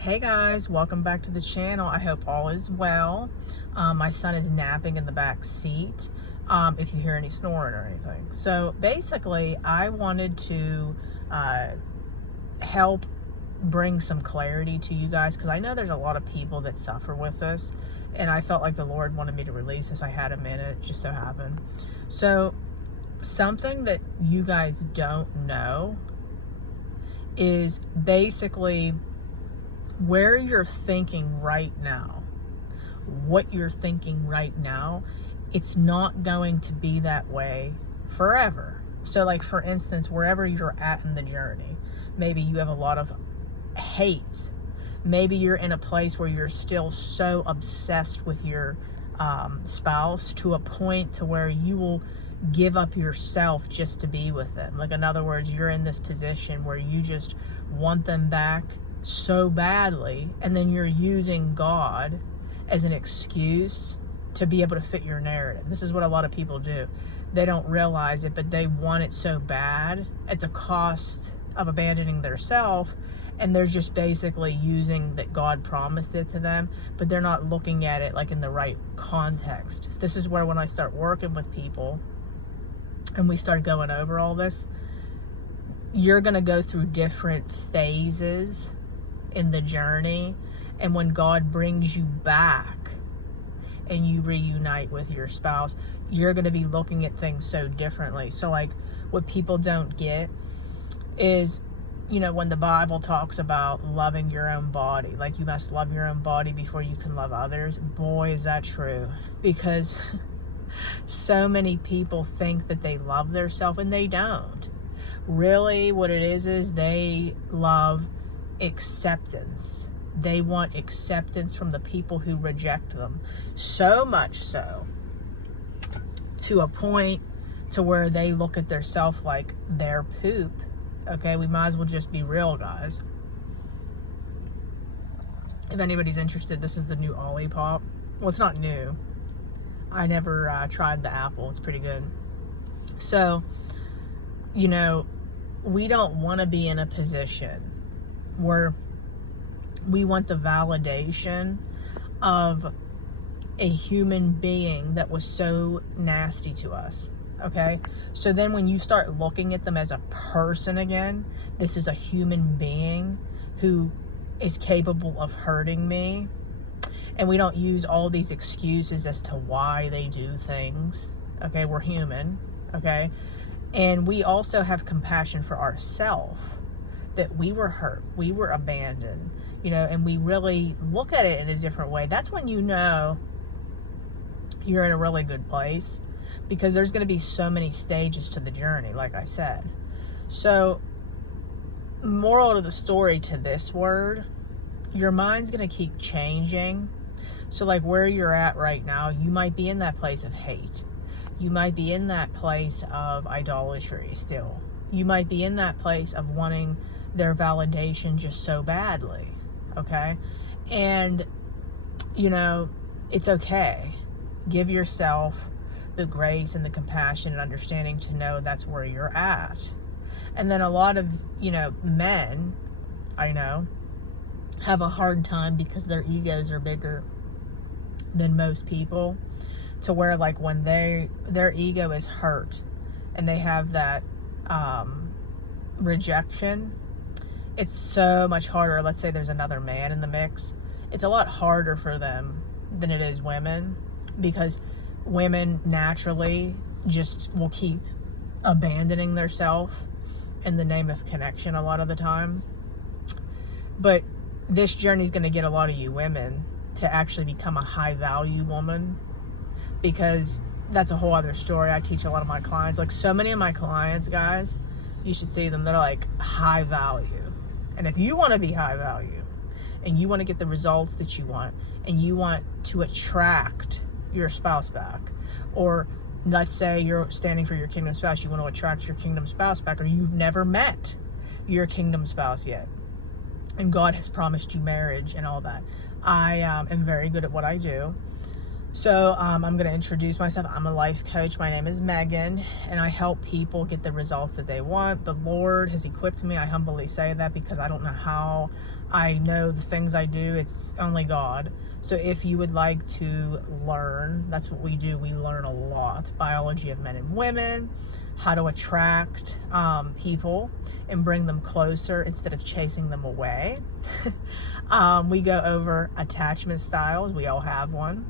Hey guys, welcome back to the channel. I hope all is well. My son is napping in the back seat, if you hear any snoring or anything. So basically, I wanted to help bring some clarity to you guys, because I know there's a lot of people that suffer with this, and I felt like the Lord wanted me to release this. I had a minute, it just so happened. So something that you guys don't know is basically where you're thinking right now, what you're thinking right now, it's not going to be that way forever. So like, for instance, wherever you're at in the journey, maybe you have a lot of hate. Maybe you're in a place where you're still so obsessed with your spouse to a point to where you will give up yourself just to be with them. Like, in other words, you're in this position where you just want them back so badly, and then you're using God as an excuse to be able to fit your narrative. This is what a lot of people do. They don't realize it, but they want it so bad at the cost of abandoning their self, and they're just basically using that God promised it to them, but they're not looking at it like in the right context. This is where, when I start working with people and we start going over all this, you're going to go through different phases in the journey, and when God brings you back and you reunite with your spouse, you're going to be looking at things so differently. So like, what people don't get is, you know, when the Bible talks about loving your own body, like you must love your own body before you can love others. Boy, is that true, because so many people think that they love themselves, and they don't. Really, what it is they love acceptance. They want acceptance from the people who reject them, so much so to a point to where they look at their self like they're poop. Okay, we might as well just be real, guys. If anybody's interested, this is the new Olipop. Well, it's not new. I never tried the apple. It's pretty good. So, you know, we don't want to be in a position where we want the validation of a human being that was so nasty to us. Okay, so then when you start looking at them as a person again, this is a human being who is capable of hurting me, and we don't use all these excuses as to why they do things. Okay, we're human. Okay, and we also have compassion for ourselves, that we were hurt, we were abandoned, you know, and we really look at it in a different way. That's when you know you're in a really good place, because there's going to be so many stages to the journey, like I said. So, moral of the story to this word, your mind's going to keep changing. So like, where you're at right now, you might be in that place of hate. You might be in that place of idolatry still. You might be in that place of wanting their validation just so badly. Okay? And, you know, it's okay. Give yourself the grace and the compassion and understanding to know that's where you're at. And then a lot of, you know, men, I know, have a hard time because their egos are bigger than most people, to where like, when their ego is hurt and they have that rejection, it's so much harder. Let's say there's another man in the mix, it's a lot harder for them than it is women, because women naturally just will keep abandoning their self in the name of connection a lot of the time. But this journey is going to get a lot of you women to actually become a high value woman, because that's a whole other story. I teach a lot of my clients, like so many of my clients, guys, you should see them, they're like high value. And if you want to be high value and you want to get the results that you want, and you want to attract your spouse back, or let's say you're standing for your kingdom spouse, you want to attract your kingdom spouse back, or you've never met your kingdom spouse yet, and God has promised you marriage and all that. I am very good at what I do. So I'm going to introduce myself. I'm a life coach. My name is Megan, and I help people get the results that they want. The Lord has equipped me. I humbly say that because I don't know how I know the things I do. It's only God. So if you would like to learn, that's what we do. We learn a lot. Biology of men and women, how to attract people and bring them closer instead of chasing them away. We go over attachment styles. We all have one.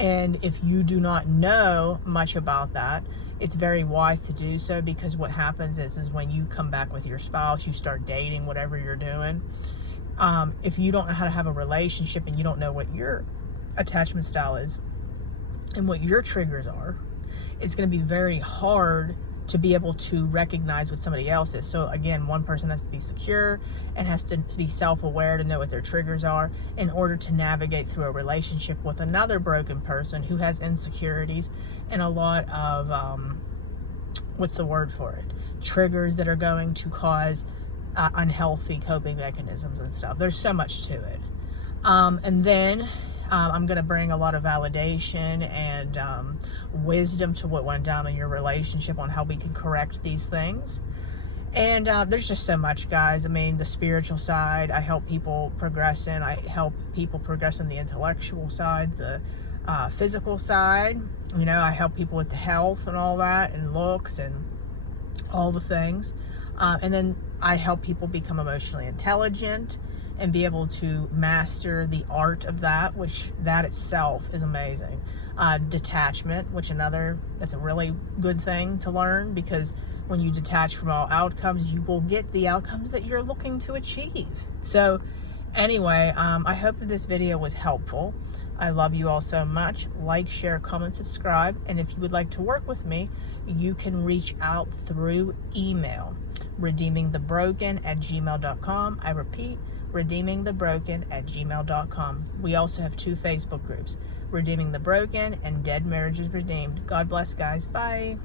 And if you do not know much about that, it's very wise to do so, because what happens is when you come back with your spouse, you start dating, whatever you're doing. If you don't know how to have a relationship and you don't know what your attachment style is and what your triggers are, it's going to be very hard to be able to recognize what somebody else is. So again, one person has to be secure and has to be self-aware to know what their triggers are in order to navigate through a relationship with another broken person who has insecurities and a lot of, what's the word for it? Triggers that are going to cause unhealthy coping mechanisms and stuff. There's so much to it. And then I'm going to bring a lot of validation and wisdom to what went down in your relationship on how we can correct these things. And there's just so much, guys. I mean, the spiritual side, I help people progress in. I help people progress in the intellectual side, the physical side. You know, I help people with the health and all that, and looks and all the things. And then I help people become emotionally intelligent and be able to master the art of that, which that itself is amazing. Detachment, which that's a really good thing to learn, because when you detach from all outcomes, you will get the outcomes that you're looking to achieve. So anyway, I hope that this video was helpful. I love you all so much. Like, share, comment, subscribe. And if you would like to work with me, you can reach out through email, redeemingthebroken@gmail.com. I repeat, redeemingthebroken@gmail.com. We also have 2 Facebook groups, Redeeming the Broken and Dead Marriages Redeemed. God bless, guys. Bye.